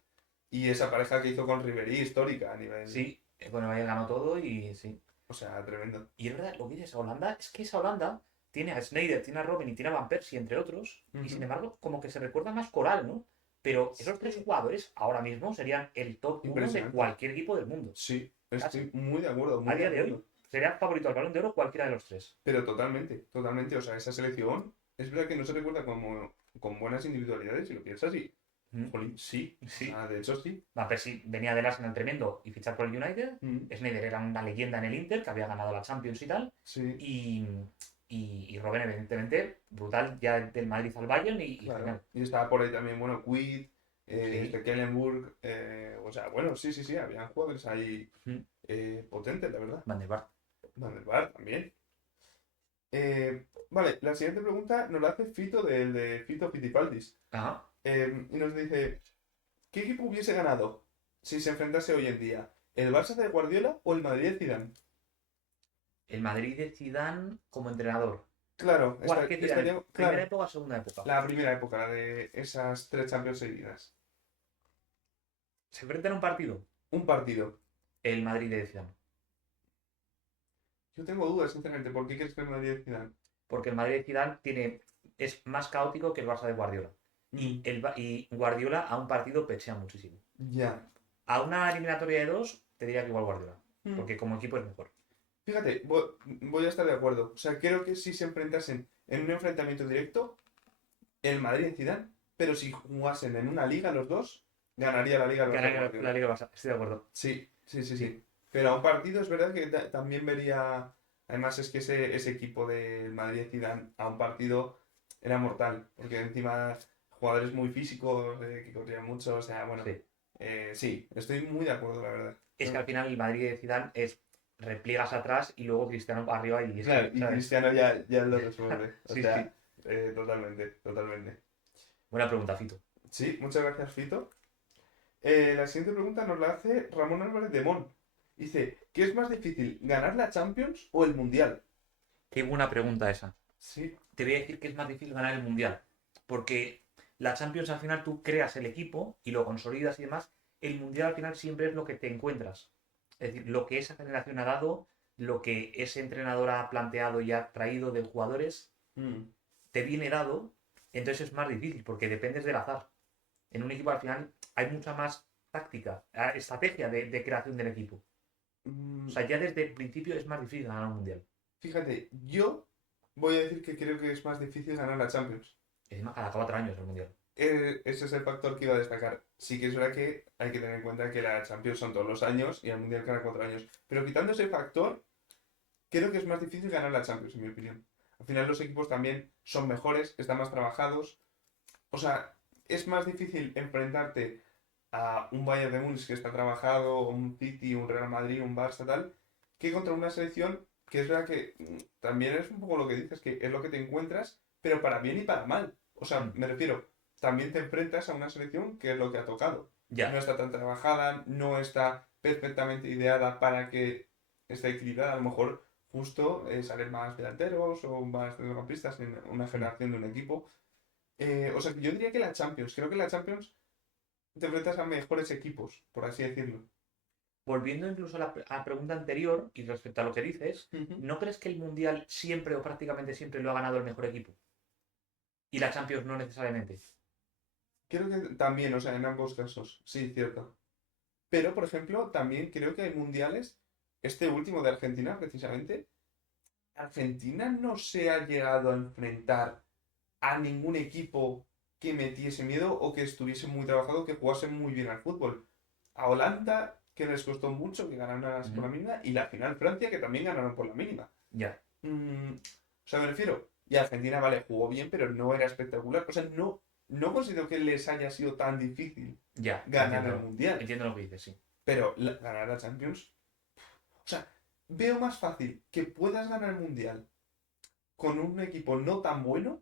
y esa pareja que hizo con Ribery, histórica a nivel, Sí. Bueno, ahí ganó todo y sí. o sea, tremendo. Y es verdad, lo que dices, Holanda, es que esa Holanda tiene a Sneijder, tiene a Robben y tiene a Van Persie, entre otros, y sin Ujú. embargo, como que se recuerda más coral, ¿no? Pero esos tres Sí, jugadores ahora mismo serían el top uno de impresionante. cualquier equipo del mundo. Sí, Casi. estoy muy de acuerdo, A muy de día de hoy, acuerdo. sería favorito al Balón de Oro cualquiera de los tres. Pero totalmente, totalmente, o sea, esa selección es verdad que no se recuerda como con buenas individualidades, si lo piensas así. Mm. Jolín, sí, o Sí. sea, de hecho sí. Van Persie venía del Arsenal tremendo y fichar por el United. Mm, Sneijder era una leyenda en el Inter, que había ganado la Champions y tal. sí, Y, y Robben, evidentemente, brutal ya del Madrid al Bayern y claro. genial. Y estaba por ahí también, bueno, Quid, Sí. Stekelenburg, o sea, bueno, sí, sí, sí, habían jugadores ahí Mm. potentes, la verdad. Van der Vaart. Van der Vaart también. Vale, la siguiente pregunta nos la hace Fito del de Fito Fitipaldis. Ajá. Y nos dice, ¿qué equipo hubiese ganado si se enfrentase hoy en día? ¿El Barça de Guardiola o el Madrid de Zidane? El Madrid de Zidane como entrenador. Claro, ¿Qué Zidane? estaría, ¿Primera claro, época o segunda época? la primera época, la de esas tres Champions seguidas. Se enfrenta en un partido. Un partido. El Madrid de Zidane. Yo tengo dudas, sinceramente, ¿por qué crees que el Madrid de Zidane? Porque el Madrid de Zidane es más caótico que el Barça de Guardiola. Y, Mm, y Guardiola a un partido pechea muchísimo. ya. A una eliminatoria de dos, te diría que igual Guardiola. Mm. Porque como equipo es mejor. Fíjate, voy a estar de acuerdo. O sea, creo que si se enfrentasen en un enfrentamiento directo, el Madrid y Zidane, pero si jugasen en una liga los dos, ganaría la liga el Barça de Gana la Guardiola. Liga Barça. Estoy de acuerdo. Sí, sí, sí, Sí. sí. Pero a un partido es verdad que también vería. Además, es que ese equipo del Madrid de Zidane a un partido era mortal. Porque encima jugadores muy físicos, que corrían mucho. O sea, bueno. Sí. Sí, estoy muy de acuerdo, la verdad. Es que al final el Madrid de Zidane es repliegas atrás y luego Cristiano arriba y es Claro, que, y ¿sabes? Cristiano ya lo resuelve. O Sí, sí. sea, totalmente, totalmente. Buena pregunta, Fito. Sí, muchas gracias, Fito. La siguiente pregunta nos la hace Ramón Álvarez de Mon. Dice, ¿qué es más difícil, ganar la Champions o el Mundial? Qué buena pregunta esa. Sí. Te voy a decir que es más difícil ganar el Mundial. Porque la Champions al final tú creas el equipo y lo consolidas y demás. El Mundial al final siempre es lo que te encuentras. Es decir, lo que esa generación ha dado, lo que ese entrenador ha planteado y ha traído de jugadores, Mm. te viene dado. Entonces es más difícil porque dependes del azar. En un equipo al final hay mucha más táctica, estrategia de creación del equipo. O Mm, sea, ya desde el principio es más difícil ganar un Mundial. Fíjate, yo voy a decir que creo que es más difícil ganar la Champions. Encima, cada 4 años el Mundial. Ese es el factor que iba a destacar. Sí que es verdad que hay que tener en cuenta que la Champions son todos los años y el Mundial cada 4 años. Pero quitando ese factor, creo que es más difícil ganar la Champions, en mi opinión. Al final los equipos también son mejores, están más trabajados. O sea, es más difícil enfrentarte a un Bayern de Múnich que está trabajado, un City, un Real Madrid, un Barça, tal, que contra una selección que es verdad que también es un poco lo que dices, que es lo que te encuentras, pero para bien y para mal. O sea, Mm, me refiero, también te enfrentas a una selección que es lo que ha tocado. No ya. está tan trabajada, no está perfectamente ideada para que esté equilibrada. A lo mejor justo salen más delanteros o más centrocampistas en una Mm. generación de un equipo. O sea, que yo diría que la Champions, creo que la Champions te enfrentas a mejores equipos, por así decirlo. Volviendo incluso a la pregunta anterior y respecto a lo que dices, Ujú. ¿no crees que el Mundial siempre o prácticamente siempre lo ha ganado el mejor equipo? Y la Champions no necesariamente. Creo que también, o sea, en ambos casos, sí, cierto. Pero, por ejemplo, también creo que hay mundiales, este último de Argentina, precisamente, Argentina no se ha llegado a enfrentar a ningún equipo que metiese miedo o que estuviese muy trabajado, que jugase muy bien al fútbol. A Holanda, que les costó mucho, que ganaron por Ujú. la mínima, y la final Francia, que también ganaron por la mínima. Ya, O sea, me refiero, y Argentina, vale, jugó bien, pero no era espectacular. O sea, no considero que les haya sido tan difícil ya, ganar el Mundial. entiendo lo que dices, sí. Pero ganar la Champions, o sea, veo más fácil que puedas ganar el Mundial con un equipo no tan bueno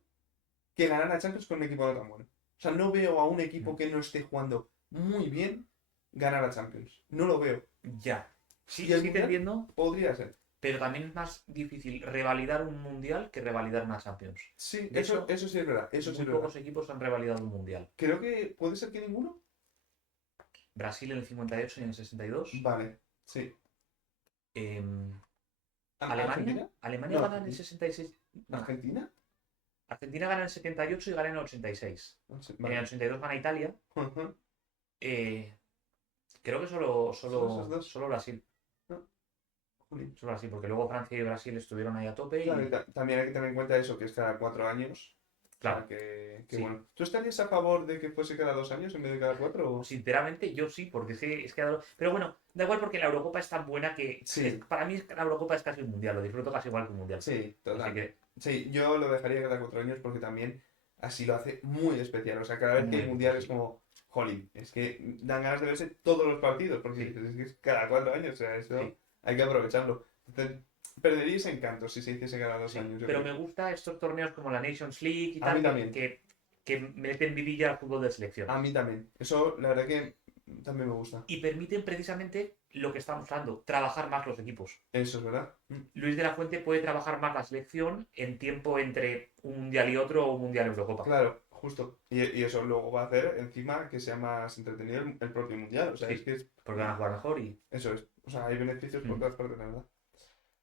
que ganar la Champions con un equipo no tan bueno. O sea, no veo a un equipo Mm. que no esté jugando muy bien ganar la Champions. No lo veo. Ya, Y sí, el sí te Mundial entiendo, podría ser. pero también es más difícil revalidar un mundial que revalidar una Champions. Sí, De hecho, eso sí es verdad. Eso sí muy es verdad. pocos equipos han revalidado un mundial. Creo que puede ser que ninguno. Brasil en el 58 y en el 62. Vale, sí. em, ¿Argentina? Alemania No, gana en el Argentina. 66. No, ¿Argentina? Argentina gana en el 78 y gana en el 86. No sé, En el vale. 82 gana Italia. Ujú. eh, Creo que solo, Solo esos solo, dos. solo Brasil. Ah, jolín. Solo Brasil, porque luego Francia y Brasil estuvieron ahí a tope Claro, y y. también hay que tener en cuenta eso, que es cada 4 años. O sea, Claro, que sí. bueno. ¿Tú estarías a favor de que fuese cada 2 años en vez de cada 4? Sinceramente, yo sí, porque Pero bueno, da igual porque la Eurocopa es tan buena que Sí, para mí la Eurocopa es casi un mundial, lo disfruto casi igual que un mundial. sí, Así total. que, Sí, yo lo dejaría cada 4 años porque también así lo hace muy especial. O sea, cada vez que muy hay especial, mundial es sí. como, jolín, es que dan ganas de verse todos los partidos, porque Sí, es que es cada 4 años, o sea, eso sí, hay que aprovecharlo. Entonces, perdería ese encanto si se hiciese cada dos sí. años, yo Pero creo. me gusta estos torneos como la Nations League y A mí tal, también, que meten vidilla al fútbol de a selecciones. mí también. Eso, la verdad que también me gusta. Y permiten precisamente lo que estamos hablando, trabajar más los equipos. Eso es verdad. Luis de la Fuente puede trabajar más la selección en tiempo entre un mundial y otro o un mundial Eurocopa. Claro, justo. Y eso luego va a hacer encima que sea más entretenido el propio mundial. O sea, es Sí, que es. porque van a jugar mejor y. Eso es. O sea, hay beneficios por Mm. todas partes, la verdad.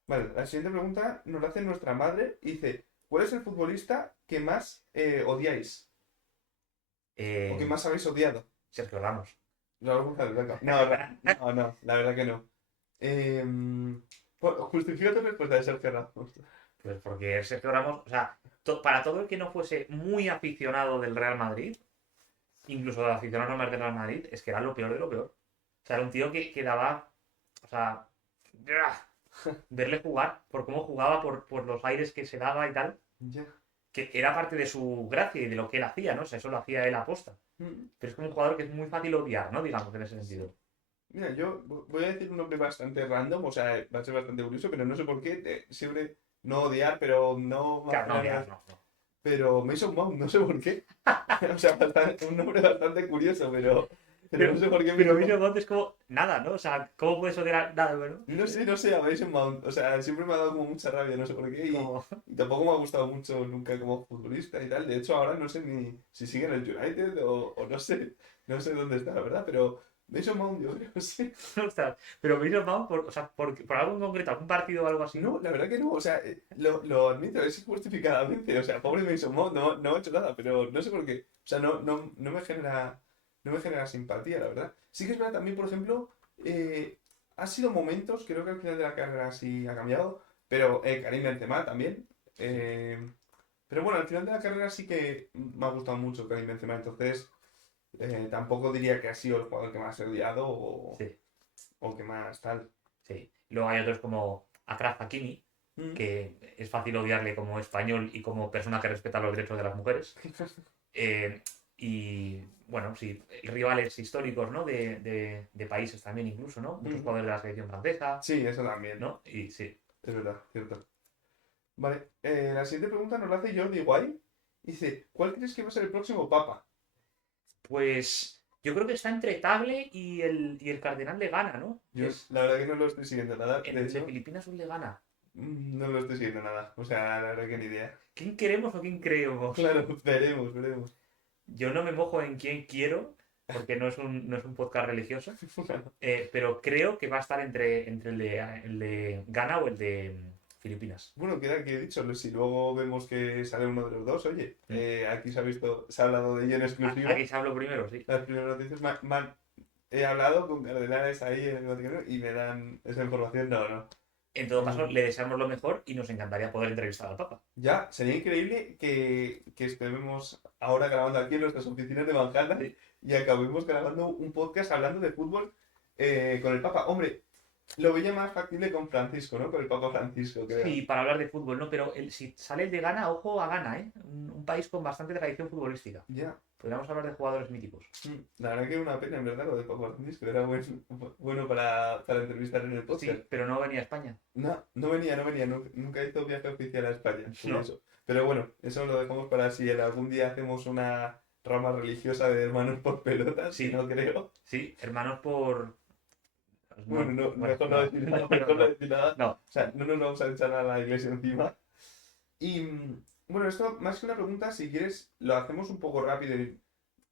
Vale, la siguiente pregunta nos la hace nuestra madre y dice: ¿Cuál es el futbolista que más odiáis? ¿O que Eh, más habéis odiado? Sergio Ramos. Raúl González Blanco. No, no, la verdad que no. Justifica tu respuesta de Sergio Ramos. Pues porque Sergio Ramos, o sea, para todo el que no fuese muy aficionado del Real Madrid, incluso del aficionado normal del Real Madrid, es que era lo peor de lo peor. O sea, era un tío que daba, o sea, ¡ah! Verle jugar, por cómo jugaba, por los aires que se daba y tal, Ya. que era parte de su gracia y de lo que él hacía, ¿no? O sea, eso lo hacía él a posta. Mm, Pero es como un jugador que es muy fácil odiar, ¿no? Digamos, en ese sí. sentido. Mira, yo voy a decir un nombre bastante random, o sea, va a ser bastante curioso, pero no sé por qué. Siempre no odiar, pero no Claro, no ganas. odiar, no, no. Pero Mason Mount, no sé por qué. O sea, un nombre bastante curioso, pero Pero, no sé por qué pero Mason Mason Mount. Mount es como nada, ¿no? O sea, ¿cómo puedes odiar nada, bueno? No sé, a Mason Mount. O sea, siempre me ha dado como mucha rabia, no sé por qué. Como... Y tampoco me ha gustado mucho nunca como futbolista y tal. De hecho, ahora no sé ni si sigue en el United o no sé. No sé dónde está, la verdad, pero Mason Mount, yo creo, sí. Ostras, pero Mason Mount, o sea, por algo en concreto, algún partido o algo así. No, la verdad que no, o sea, lo admito, es justificadamente, o sea, pobre Mason Mount, no ha hecho nada, pero no sé por qué, o sea, no me genera simpatía, la verdad. Sí que es verdad también, por ejemplo, ha sido momentos, creo que al final de la carrera sí ha cambiado, pero Karim Benzema también, Sí, pero bueno, al final de la carrera sí que me ha gustado mucho Karim Benzema, entonces tampoco diría que ha sido el jugador que más he odiado sí, o que más tal. sí. Luego hay otros como Achraf Hakimi, Mm. que es fácil odiarle como español y como persona que respeta los derechos de las mujeres. Eh, y bueno, sí, rivales históricos, ¿no? De países también incluso, ¿no? Muchos Mm. jugadores de la selección francesa, Sí, eso también. ¿no? Y sí, Es verdad, cierto. Vale, la siguiente pregunta nos la hace Jordi Guay. Dice, ¿cuál crees que va a ser el próximo papa? pues yo creo que está entre Tagle y el Cardenal le gana, ¿no? Yo la verdad que no lo estoy siguiendo nada. De El de hecho, Filipinas le gana. no lo estoy siguiendo nada. O sea, la verdad que ni idea. ¿Quién queremos o quién creemos? Claro, veremos. Yo no me mojo en quién quiero, porque no es un podcast religioso, pero creo que va a estar entre el de Ghana o el de Filipinas. Bueno, queda que he dicho, si luego vemos que sale uno de los dos, oye, Mm. aquí se ha hablado de ello en exclusiva. Aquí se habló primero, sí. Las primeras noticias he hablado con cardenales ahí en el Vaticano y me dan esa información. No, no. En todo caso, le deseamos lo mejor y nos encantaría poder entrevistar al Papa. Ya, sería increíble que estemos ahora grabando aquí en nuestras oficinas de Manhattan Sí. y acabemos grabando un podcast hablando de fútbol con el Papa. Hombre, lo veía más factible con Francisco, ¿no? Con el Papa Francisco, creo. Sí, para hablar de fútbol, ¿no? Pero si sale el de Ghana, ojo a Ghana, ¿eh? Un país con bastante tradición futbolística. Ya. Podríamos hablar de jugadores míticos. La verdad que es una pena, en verdad, lo de Papa Francisco. Era bueno para entrevistar en el podcast. Sí, pero no venía a España. No, no venía, nunca hizo viaje oficial a España, No. curioso. Pero bueno, eso lo dejamos para si algún día hacemos una rama religiosa de hermanos por pelotas, Sí. que no creo. Sí, hermanos por... Bueno, mejor no decir nada, no, mejor no decir nada. no. O sea, no nos vamos a echar a la iglesia encima. Y bueno, esto más que una pregunta, si quieres, lo hacemos un poco rápido.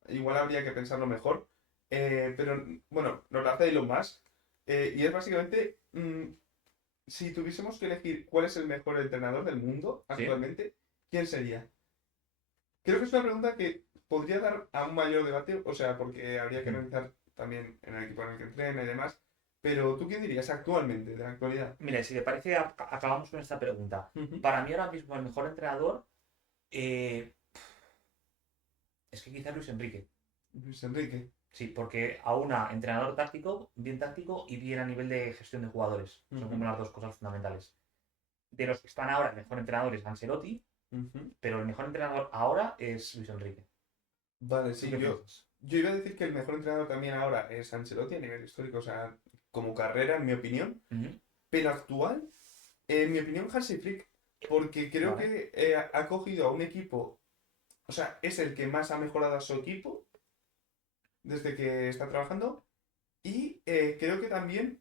Igual habría que pensarlo mejor. Pero bueno, nos lo hace Elon Musk. Y es básicamente, si tuviésemos que elegir cuál es el mejor entrenador del mundo Sí. actualmente, ¿quién sería? Creo que es una pregunta que podría dar a un mayor debate, o sea, porque habría que analizar también en el equipo en el que entrena y demás. Pero ¿tú quién dirías actualmente, de la actualidad? Mira, si te parece, acabamos con esta pregunta. Ujú. Para mí ahora mismo el mejor entrenador es que quizás Luis Enrique. Luis Enrique. Sí, porque aúna entrenador táctico y bien a nivel de gestión de jugadores. Son Ujú. como las dos cosas fundamentales. De los que están ahora, el mejor entrenador es Ancelotti, Ujú. pero el mejor entrenador ahora es Luis Enrique. Vale, ¿Tú sí, qué yo, piensas? yo iba a decir que el mejor entrenador también ahora es Ancelotti a nivel histórico, o sea, como carrera, en mi opinión. Ujú. Pero actual, en mi opinión, Hansi Flick, porque creo Vale. que ha cogido a un equipo, o sea, es el que más ha mejorado a su equipo desde que está trabajando y creo que también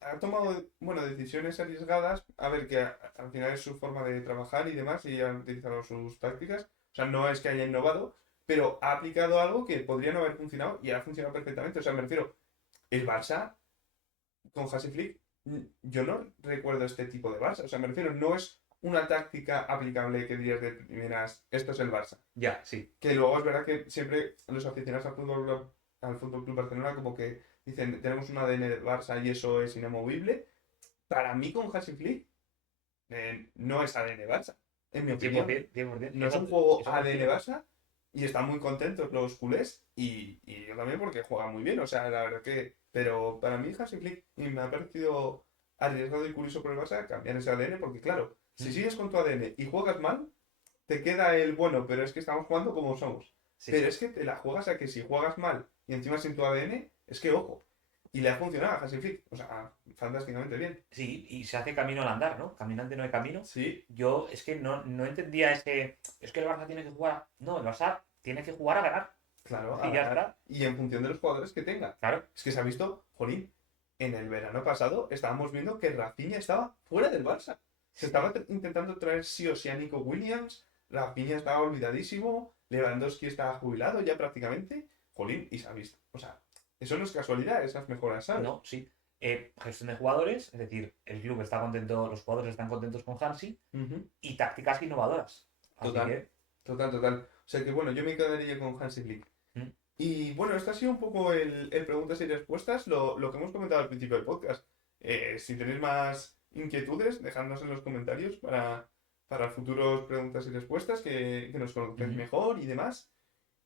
ha tomado, bueno, decisiones arriesgadas, a ver, que al final es su forma de trabajar y demás y ha utilizado sus tácticas, o sea, no es que haya innovado, pero ha aplicado algo que podría no haber funcionado y ha funcionado perfectamente, o sea, me refiero, el Barça con Hansi Flick, yo no recuerdo este tipo de Barça. O sea, me refiero, no es una táctica aplicable que dirías de primeras, esto es el Barça. Ya, sí. Que luego es verdad que siempre los aficionados al Fútbol Club Barcelona como que dicen, tenemos un ADN de Barça y eso es inamovible. Para mí con Hansi Flick no es ADN Barça, en mi opinión. 100%, 100%. No es Eso, un juego eso ADN coincido. Barça y están muy contentos los culés y yo también porque juega muy bien, o sea, la verdad que... Pero para mí Hansi Flick y me ha parecido arriesgado y curioso por el Barça cambiar ese ADN porque claro, si sigues con tu ADN y juegas mal, te queda el bueno, pero es que estamos jugando como somos. Sí. Pero es que te la juegas a que si juegas mal y encima sin tu ADN, es que ojo. Y le ha funcionado a Hansi Flick, o sea, fantásticamente bien. Sí, y se hace camino al andar, ¿no? Caminante no hay camino. Sí, Yo es que no entendía ese... Es que el Barça tiene que jugar... No, el Barça tiene que jugar a ganar. claro, Y a ya ganar. está. Y en función de los jugadores que tenga. Claro. Es que se ha visto, jolín, en el verano pasado estábamos viendo que Rafinha estaba fuera del Barça. Se estaba intentando traer sí o sí a Nico Williams, Rafinha estaba olvidadísimo, Lewandowski estaba jubilado ya prácticamente. Jolín, y se ha visto. O sea, eso no es casualidad, esas mejoras, ¿sabes? No, sí. Gestión de jugadores, es decir, el club está contento, los jugadores están contentos con Hansi Ujú. y tácticas innovadoras. Así Total, que... total. O sea que bueno, yo me quedaría con Hansi Flick. mm, Y bueno, esto ha sido un poco el preguntas y respuestas, lo que hemos comentado al principio del podcast. Si tenéis más inquietudes, dejadnos en los comentarios para futuros preguntas y respuestas, que nos conozcáis ujú. mejor y demás.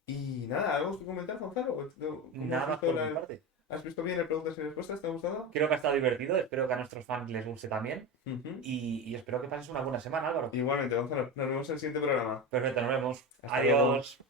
Y nada, ¿algo que comentar, Gonzalo? ¿Cómo Nada más por mi parte. has visto bien el preguntas y respuestas? ¿Te ha gustado? Creo que ha estado divertido, espero que a nuestros fans les guste también Ujú. y espero que pases una buena semana, Álvaro. Igualmente, Gonzalo, nos vemos en el siguiente programa. Perfecto, nos vemos. Hasta luego. Adiós.